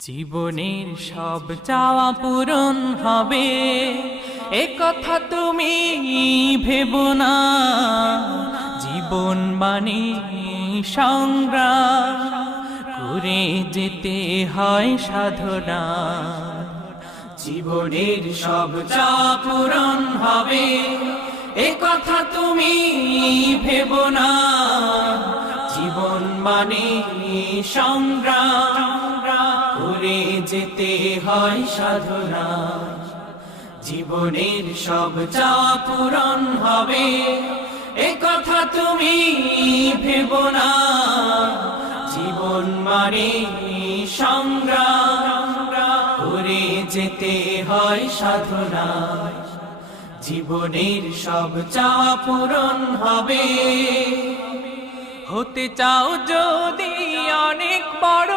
জীবনের সব চাওয়া পূরণ হবে এ কথা তুমি ভেবো না। জীবন মানে সংগ্রাম করে যেতে হয় সাধনা। জীবনের সব চাওয়া পূরণ হবে এ কথা তুমি ভেবো না। জীবন মানে সংগ্রাম করে যেতে হয় সাধনা। জীবনের সব চাওয়া পূরণ হবে এ কথা তুমি ভেবো না। জীবন মানে সংগ্রাম করে যেতে হয় সাধনা। জীবনের সব চাওয়া পূরণ হবে। হতে চাও যদি অনেক বড়